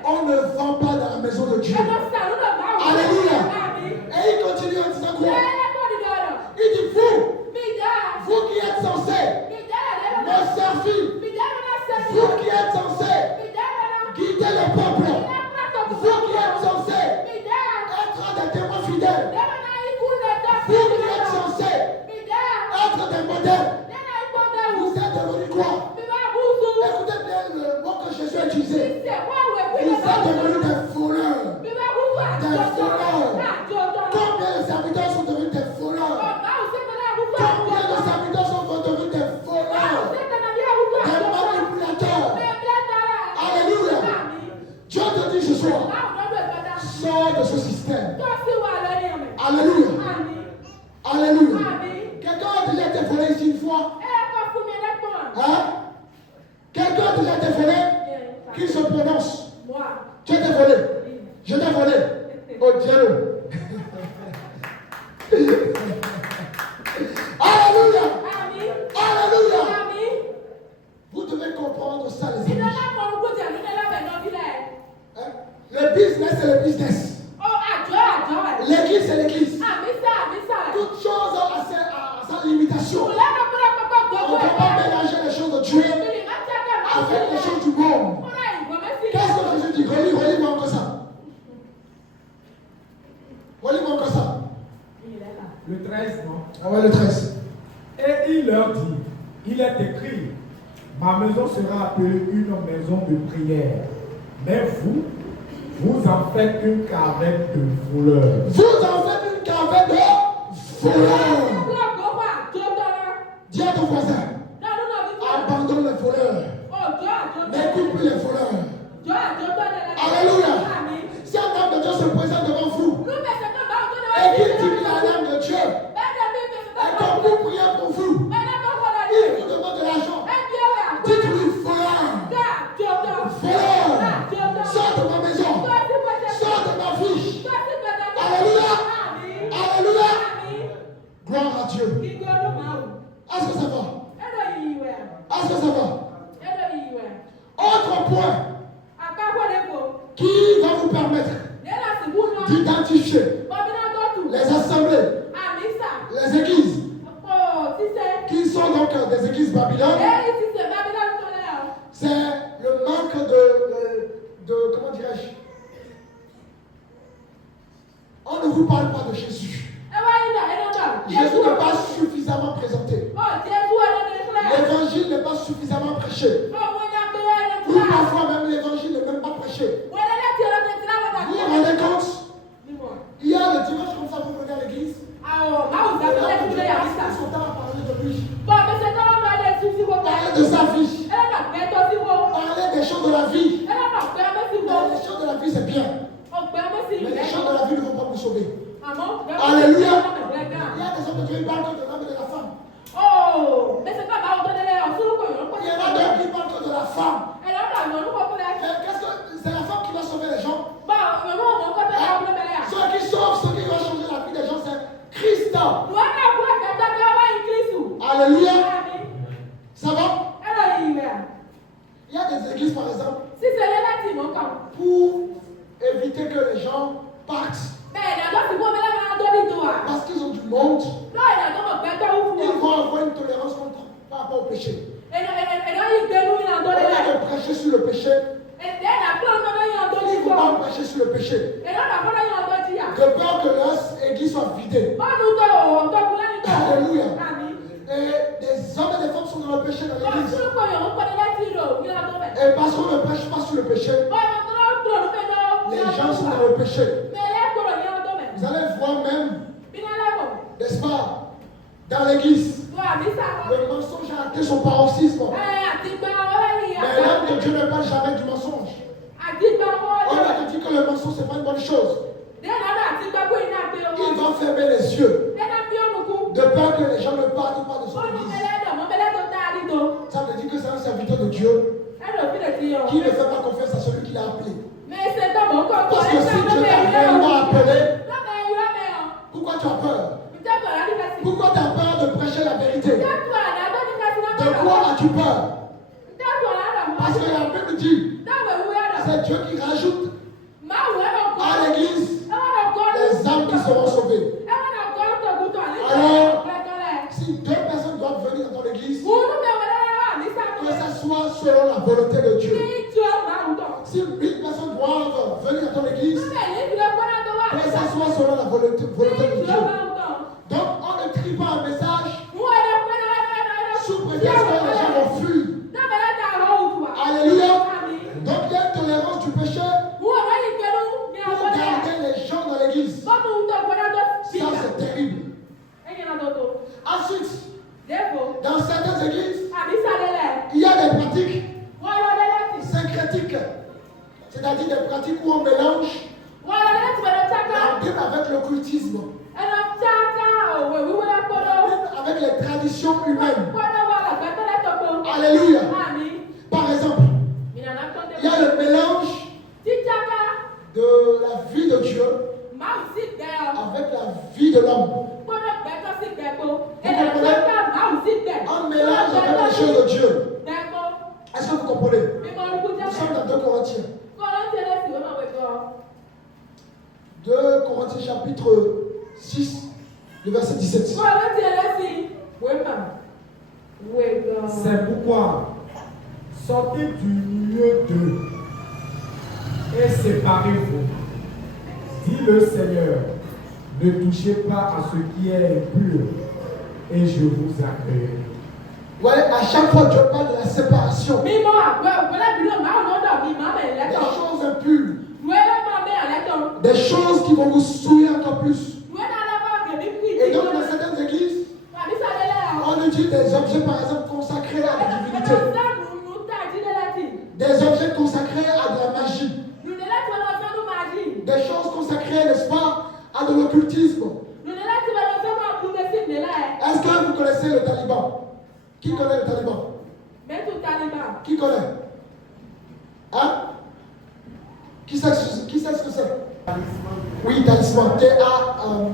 on ne vend pas dans la maison de Dieu. Alléluia. Et il continue en disant quoi? Il dit vous qui êtes censés me servir, vous qui êtes censés guider le peuple, vous qui êtes censés être des témoins fidèles, vous qui êtes censés être des modèles, vous êtes devenus quoi? Écoutez bien le mot que Jésus a utilisé. Vous êtes devenus des voleurs. Des voleurs. Combien de serviteurs sont devenus des voleurs? Combien de serviteurs sont devenus des voleurs? Des manipulateurs. Alléluia. Dieu te dit ce soir, sors de ce système. Alléluia. Alléluia. Quelqu'un a déjà été volé ici une fois? Hein? Quelqu'un a déjà été volé? Qui se prononce? Tu as été volé? Je t'ai volé. Oh Dieu. Alléluia. Alléluia. Vous devez comprendre ça, les amis. Hein? Le business, c'est le business. L'église, c'est l'église. Toute chose a sa limitation. On ne peut pas mélanger les choses de Dieu avec les choses du monde. Qu'est-ce que Jésus dit? Relis-moi encore ça. Relis-moi encore ça. Le 13, non? Ah ouais, le 13. Et il leur dit, il est écrit, ma maison sera appelée une maison de prière. Mais vous en faites une caverne de voleurs. Vous en faites une caverne de voleurs. Dis à ton voisin, abandonne les voleurs. N'écoute plus les voleurs. Alléluia. Si un homme de Dieu se présente devant vous et qu'il dit qu'il a l'âme de Dieu, et quand vous priez pour vous, il vous demande de l'argent, dites-lui voleur. Voleur. Sors de ma maison. Sors de ma fiche. Alléluia. Alléluia. Gloire à Dieu. Est-ce que ça va? Est-ce que ça va? Autre point qui va vous permettre d'identifier les assemblées, les églises qui sont donc des églises Babylone. C'est le manque de comment dirais-je? On ne vous parle pas de Jésus. Jésus n'est pas suffisamment présenté. prêché. Ou parfois même l'évangile n'est même pas prêché. Vous vous rendez compte? Il y a le dimanche comme ça, vous venez à l'église. Ils sont à parler de lui. Parler de sa vie. Parler des choses de la vie. Les choses de la vie, c'est bien. Mais les choses de la vie ne vont pas vous sauver. Alléluia. Il y a des hommes de Dieu qui parlent que de l'homme et de la femme. Il y en a d'autres qui parlent que de la femme. Qu'est-ce que c'est la femme qui va sauver les gens? Ceux qui sauvent, ceux qui vont changer la vie des gens, c'est Christ. Alléluia. Ça va? Il y a des églises, par exemple, pour éviter que les gens partent. Parce qu'ils ont du monde, ils vont avoir une tolérance par rapport au péché. Au lieu de prêcher sur le péché, ils vont pas prêcher sur le péché. De peur que leur église soit vidée. Alléluia. Et des hommes et des femmes sont dans le péché dans l'église. Et parce qu'on ne prêche pas sur le péché, les gens sont dans le péché. Vous allez voir même, n'est-ce pas, dans l'église, le mensonge a atteint son paroxysme. Mais l'homme de Dieu ne parle jamais du mensonge. On a dit que le mensonge, ce n'est pas une bonne chose. Il va fermer les yeux, de peur que les gens ne parlent pas de son église. Ça veut dire que c'est un serviteur de Dieu qui ne fait pas confiance à celui qui l'a appelé. Parce que si Dieu t'a réellement appelé, pourquoi tu as peur? Pourquoi tu as peur de prêcher la vérité? De quoi as-tu peur? Parce que la Bible dit, c'est Dieu qui rajoute à l'église les âmes qui seront sauvées. Alors, si 2 personnes doivent venir dans l'église, que ce soit selon la volonté de Dieu. Si 8 personnes doivent venir dans l'église, que ce soit selon la volonté de Dieu. Donc, on ne trie pas un message sous prétexte que les gens vont fuir. Alléluia. Donc, il y a une tolérance du péché pour garder les gens dans l'église. Ça, c'est terrible. Ensuite, dans certaines églises, il y a des pratiques syncrétiques. C'est-à-dire des pratiques où on mélange la Bible avec l'occultisme, avec les traditions humaines. Alléluia. Par exemple, il y a le mélange de la vie de Dieu avec la vie de l'homme. Vous comprenez? On mélange avec les choses de Dieu. Est-ce que vous comprenez? Nous sommes dans 2 Corinthiens. 2 Corinthiens chapitre 6, le verset 17. C'est pourquoi sortez du milieu d'eux et séparez-vous. Dit le Seigneur, ne touchez pas à ce qui est impur et je vous accueille. Ouais, à chaque fois Dieu parle de la séparation. Des choses impures. Des choses qui vont vous souiller encore plus. Et donc dans certaines églises, on utilise des objets par exemple consacrés à la divinité. Des objets consacrés à de la magie. Des choses consacrées, n'est-ce pas, à de l'occultisme. Est-ce que vous connaissez le taliban? Qui connaît le taliban? Qui connaît? Hein? Qui sait ce que c'est? Oui, talisman. T-A-L-I-S-M-A-N.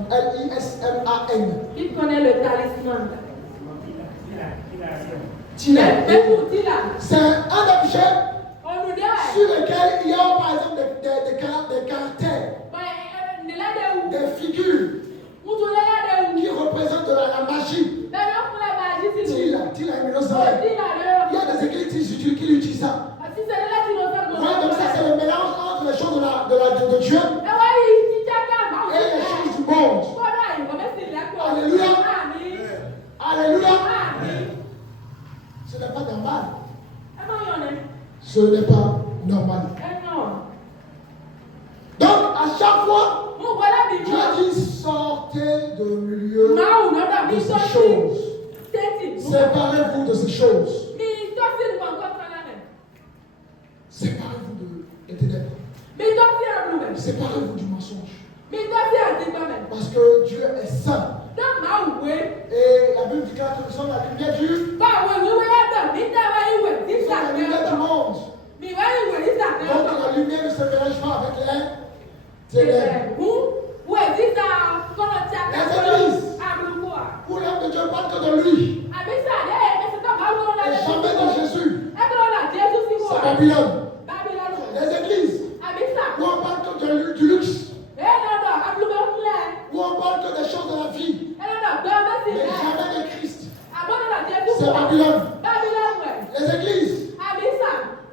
Qui connaît le talisman? C'est un objet sur lequel il y a par exemple des caractères, des figures qui représentent de la magie. Il y a des églises qui utilisent ça. Ouais, donc ça c'est le mélange entre les choses de Dieu et les choses du monde. Alléluia. Alléluia. Ce n'est pas normal. Ce n'est pas normal. Donc, à chaque fois, Dieu dit sortez de milieu de ces choses. Séparez-vous de ces choses. Séparez-vous des ténèbres. Séparez-vous du mensonge. Parce que Dieu est saint. Et la Bible dit que nous sommes la lumière du monde. Donc la lumière ne se mélange pas avec les ténèbres. Les églises, où l'homme de Dieu parle que de lui, et jamais de Jésus, c'est Babylone. Les églises, où on parle que du luxe, où on parle que des choses de la vie, mais jamais de Christ, c'est Babylone. Les églises,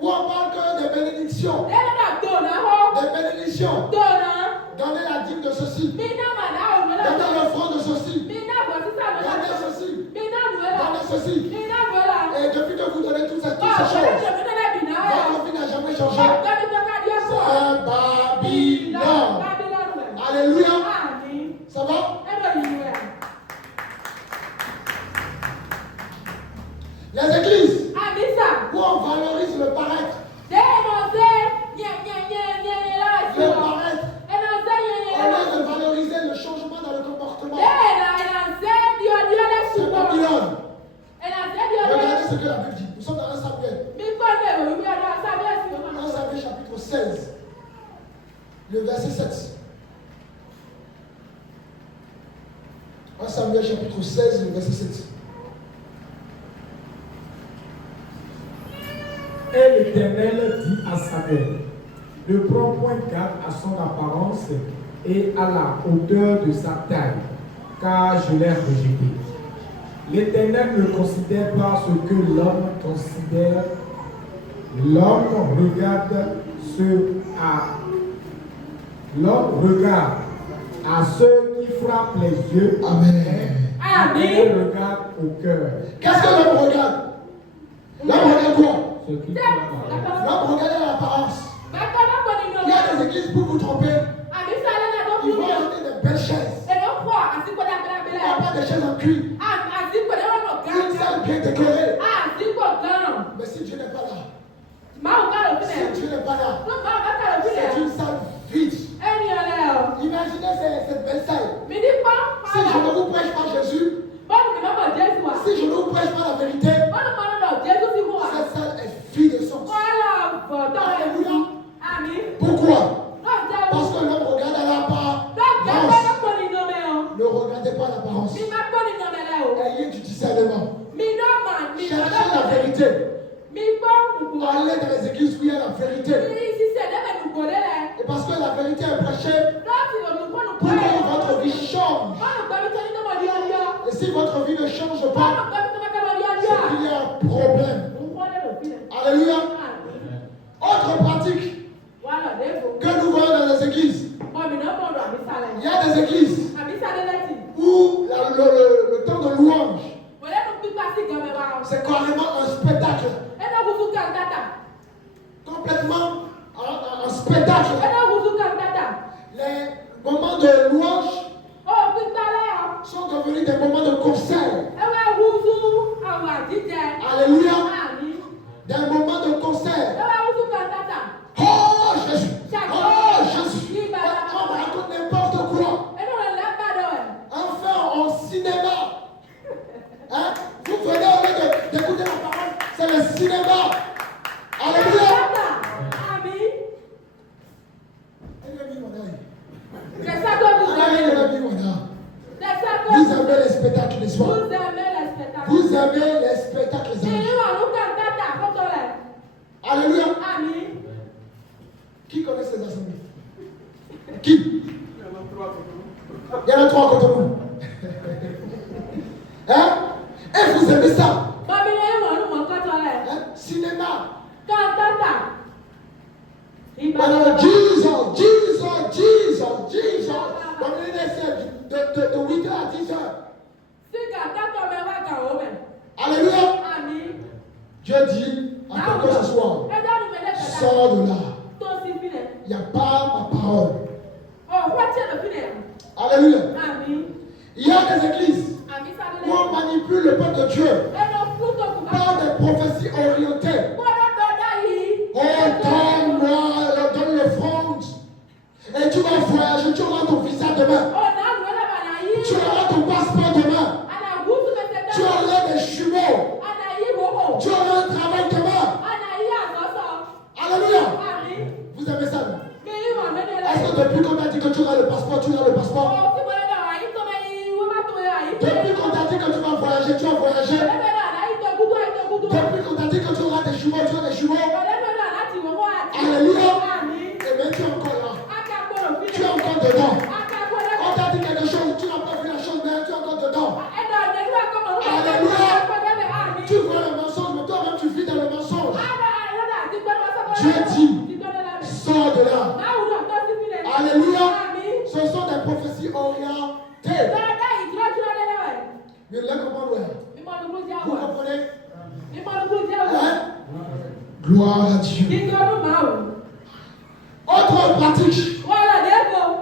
où on parle que des bénédictions, donner la dîme de ceci, donner l'offrande de ceci, donner ceci, donner ceci. Et depuis que vous donnez toutes ces choses, votre vie n'a jamais changé. C'est Babylone. Alléluia. Ça va? Les églises, où on valorise le paraître. Le paraître. Au lieu de valoriser le changement dans le comportement. C'est Babylone. Regardez ce que la Bible dit. Nous sommes dans 1 Samuel. 1 Samuel chapitre 16. Le verset 7. 1 Samuel chapitre 16, le verset 7. Et l'Éternel dit à Samuel, ne prends point garde à son apparence et à la hauteur de sa taille, car je l'ai rejeté. L'Éternel ne considère pas ce que l'homme considère. L'homme regarde à ceux qui frappent les yeux. Amen. Il regarde au cœur. Qu'est-ce que l'homme regarde? L'homme regarde quoi? L'homme regarde l'apparence. Il y a des églises pour vous tromper. Ils vont acheter des belles chaises. Il n'y a pas de chaises en cuir. Une salle bien décorée. Mais si Dieu n'est pas là, si Dieu n'est pas là, c'est une salle vide. Imaginez cette belle salle. Si je ne vous prêche pas Jésus, si je ne vous prêche pas la vérité, cette salle est vide de sens. Alléluia. Pourquoi? Parce que l'homme regarde à l'apparence. Ne regardez pas l'apparence. Ayez du discernement. Cherchez la vérité. Allez dans les églises où il y a la vérité. Et parce que la vérité est prêchée pour que votre vie change. Et si votre vie ne change pas, c'est qu'il y a un problème. Alléluia. Autre pratique que nous voyons dans les églises. Il y a des églises où le temps de louange, c'est carrément un spectacle. Complètement un spectacle. Les moments de louange sont devenus des moments de concert. Alléluia. Des moments de concert. Oh Jésus. Oh Jésus. On raconte n'importe quoi. Enfin, en cinéma. Hein? Vous venez au lieu d'écouter la parole, c'est le cinéma. Alléluia. Vous aimez les spectacles les soirs. Vous aimez les spectacles les anges. Alléluia. Qui connaît ces assemblées? Qui? Il y en a 3 contre nous. Hein? Et vous aimez ça? Hein? Cinéma. Alors, Jesus. Dans le de 8h à 10h. Alléluia. Dieu dit, à quelqu'un ce soir, sors de là. Il n'y a pas ma parole. Alléluia. Il y a des églises où on manipule le peuple de Dieu par des prophéties orientées. Oh, donne l'offrande. Et tu vas voyager, tu auras ton visa demain. Tu auras ton passeport demain. Tu auras des jumeaux. Tu auras un travail demain. Alléluia. Vous aimez ça, non? Est-ce que depuis qu'on t'a dit que tu auras le passeport, tu auras le passeport? Depuis qu'on t'a dit que tu vas voyager, tu vas voyager. Depuis qu'on t'a dit que tu auras des jumeaux, tu auras des jumeaux. Alléluia. Et bien tu es encore là. Tu es encore dedans. On t'a dit quelque chose, tu n'as pas vu la chose, mais tu es encore dedans. Alléluia. Tu vois le mensonge, mais toi-même tu vis dans le mensonge. Dieu dit, sors de là. Alléluia. Ce sont des prophéties orientées. Mais là, comment vous comprenez? Hein? Gloire à Dieu. Autre pratique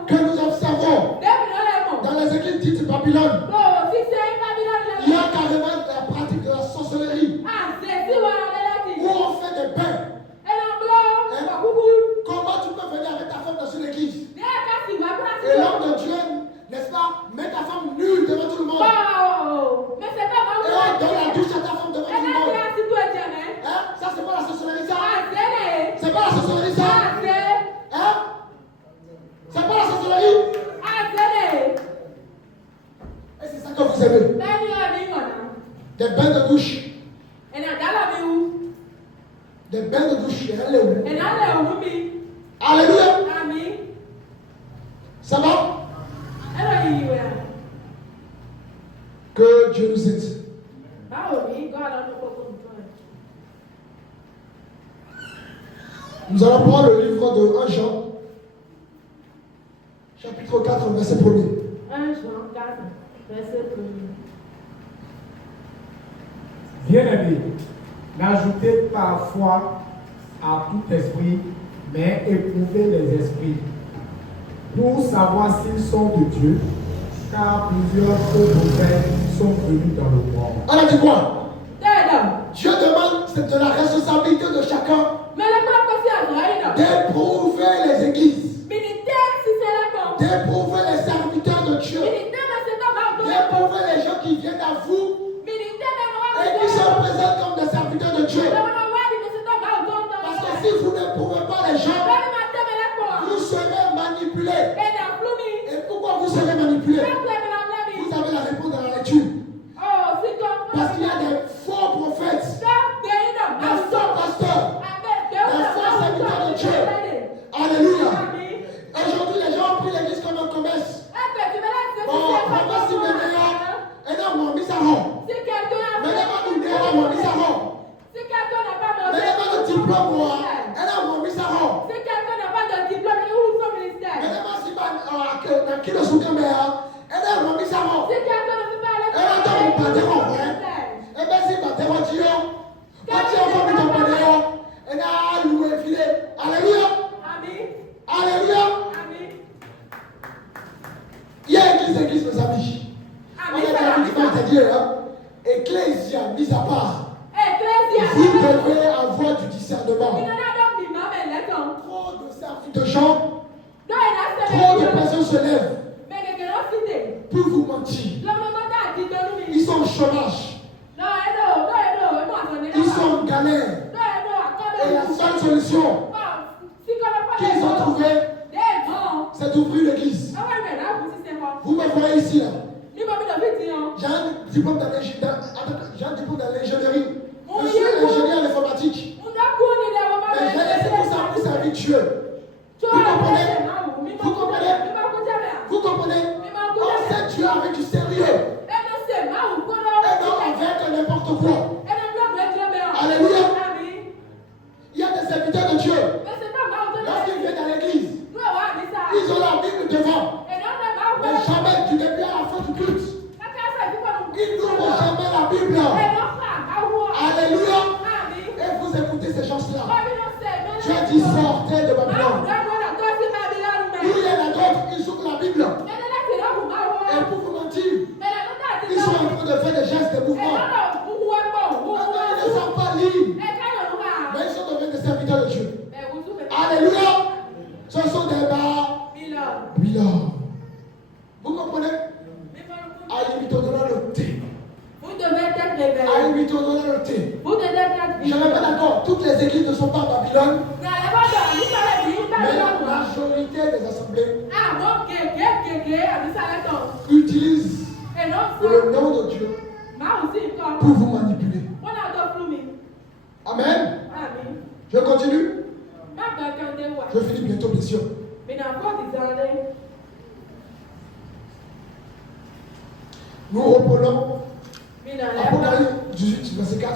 que nous observons dans les églises dites Babylone, il y a carrément la pratique de la sorcellerie où on fait des bains. Comment tu peux venir avec ta femme dans une église et l'homme de Dieu, n'est-ce pas, met ta femme nue devant tout le monde et on donne la douche à ta femme devant tout le monde. Hein? Ça c'est pas la sorcellerie, ça? C'est pas la sorcellerie, ça? Hein? C'est pas la sorcellerie? Et c'est ça que vous aimez? Des bains de douche. Des bains de douche. Alléluia. Ça va? Que Dieu nous aide. Nous allons prendre le livre de 1 Jean, chapitre 4, verset 1er. 1 Jean 4, verset 1er. Bien-aimés, n'ajoutez pas foi à tout esprit, mais éprouvez les esprits, pour savoir s'ils sont de Dieu, car plusieurs faux prophètes sont venus dans le monde. On a dit quoi? Dieu demande, c'est de la responsabilité de chacun d'éprouver les églises, d'éprouver les serviteurs de Dieu, d'éprouver les gens qui viennent à vous et qui se présentent comme des serviteurs de Dieu. Parce que si vous n'éprouvez pas les gens, vous serez manipulés. Et pourquoi vous serez manipulés? Vous avez la réponse dans la lecture. Parce qu'il y a des faux prophètes, des faux pasteurs, des faux serviteurs de Dieu. Alléluia. Aujourd'hui, les gens ont pris l'église comme un commerce. Bon, on va s'y mettre. Et là, on a mis ça rond. Mais là, on a mis ça rond. Mais là, on a le diplôme. Et là, on a mis ça rond. Mais là, on a qui le soutient, mais et là, on a mis ça rond. Et là, on a mis ça rond. Et bien, si on a mis ça rond. Quand tu as mis ton pannéon, et là, on a filé. Alléluia. Alléluia. Il y a église, mes amis. On est dans la vie de Dieu. Ecclésia, mis à part. Vous devez avoir du discernement. Trop de gens, trop de personnes se lèvent pour vous mentir. Ils sont au chômage. Ils sont en galère. Et la seule solution qu'ils ont trouvée, c'est d'ouvrir l'église. Vous me voyez ici là. J'ai un diplôme dans l'ingénierie. Je suis ingénieur en informatique. Mais j'ai laissé tout ça pour servir Dieu. Vous comprenez? Vous comprenez? Vous comprenez? On sait Dieu avec du sérieux. Et non avec n'importe quoi. Alléluia. Il y a des serviteurs de Dieu. Lorsqu'ils viennent à l'église, ils ont la Bible devant. Mais jamais du début à la fin du culte. Ils n'ouvrent jamais la Bible. Alléluia. Et vous écoutez dit sortez de Babylone. Où il y en a d'autres, ils ouvrent la Bible. Et pour vous mentir, ils sont en train de faire des gestes, des mouvements. Ils ne savent pas lire. Mais ils sont devenus des serviteurs de Dieu. Alléluia. Ce sont des barbillards. Vous comprenez? À lui donner le thé. Vous devez être réveillé. À lui donner le thé. Vous devez être Je ne suis pas d'accord. Toutes les églises ne sont pas à Babylone. Mais la majorité des assemblées utilisent le nom de Dieu pour vous manipuler. Amen. Je continue. Je finis bientôt, bien sûr. Nous reprenons Apocalypse 18, verset 4.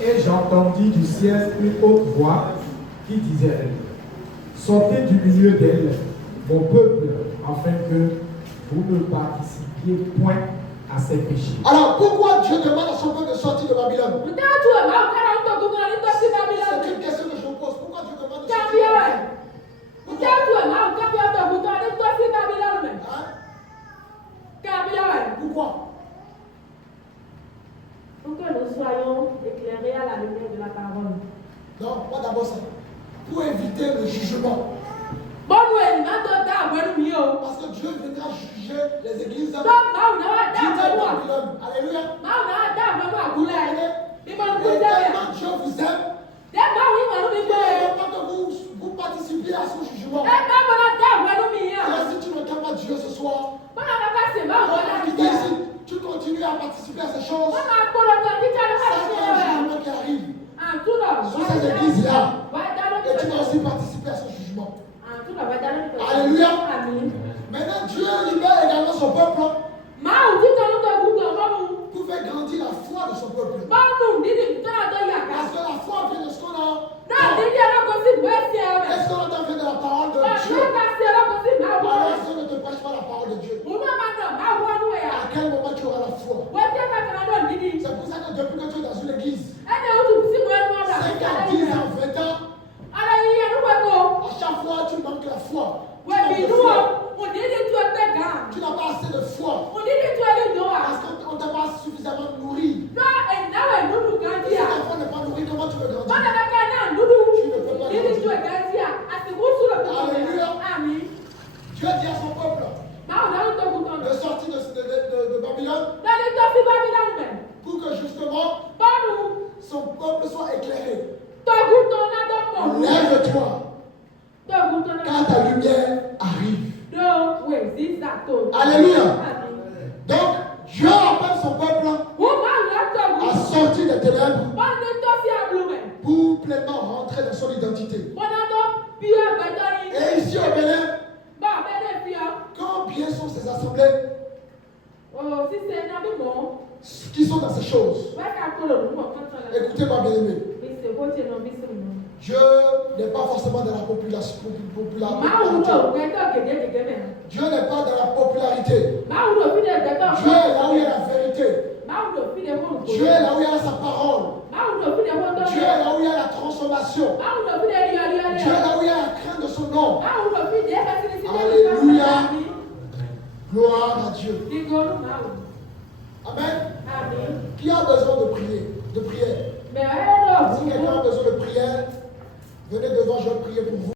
Et j'entendis du ciel une haute voix qui disait: sortez du milieu d'elle, mon peuple, afin que vous ne participiez point à ses péchés. Alors pourquoi Dieu demande à son peuple de sortir de Babylone? C'est une question que je vous pose. Pourquoi Dieu demande de sortir de Babylone? Pourquoi? Pour que nous soyons éclairés à la lumière de la parole. Non, pas d'abord ça. Pour éviter le jugement. Parce que Dieu viendra juger les églises de Babylone. Alléluia. Et tellement Dieu vous aime, il ne veut pas que vous participiez à son jugement. Alors si tu ne t'aimes pas Dieu ce soir, quitter ici, tu continues à participer à ces choses. Ça, c'est un jugement qui arrive sur ces églises-là. Et tu vas aussi participer à ce jugement. Alléluia. Maintenant, Dieu libère également son peuple pour faire grandir la foi de son peuple. Parce que la foi vient de ce qu'on a. Est-ce qu'on entend de la parole de Dieu? Alors, si on ne te prêche pas la parole de Dieu, à quel moment tu auras la foi? C'est pour ça que depuis que tu es dans une église, 5 à 10 ans, 20 ans, à chaque fois tu manques la foi. Tu n'as pas assez de foi. Parce qu'on ne t'a pas suffisamment nourri. Si ta foi n'est pas nourrie, comment tu veux grandir? Tu ne peux pas grandir. Alléluia. Dieu dit à son peuple de sortir de Babylone pour que justement son peuple soit éclairé. Lève-toi, car ta lumière arrive. Alléluia. Donc, Dieu appelle son peuple à sortir des ténèbres pour pleinement rentrer dans son identité. Et ici au Bénin, combien sont ces assemblées qui sont dans ces choses? Écoutez-moi, bien-aimé. Dieu n'est pas forcément dans la popularité. Dieu n'est pas dans la popularité. Dieu est là où il y a la vérité. Dieu est là où il y a sa parole. Dieu est là où il y a la transformation. Dieu est là où il y a la crainte de son nom. Alléluia. Gloire à Dieu. Amen. Qui a besoin de prier? De prière? Si quelqu'un a besoin de prière, venez devant, je vais prier pour vous.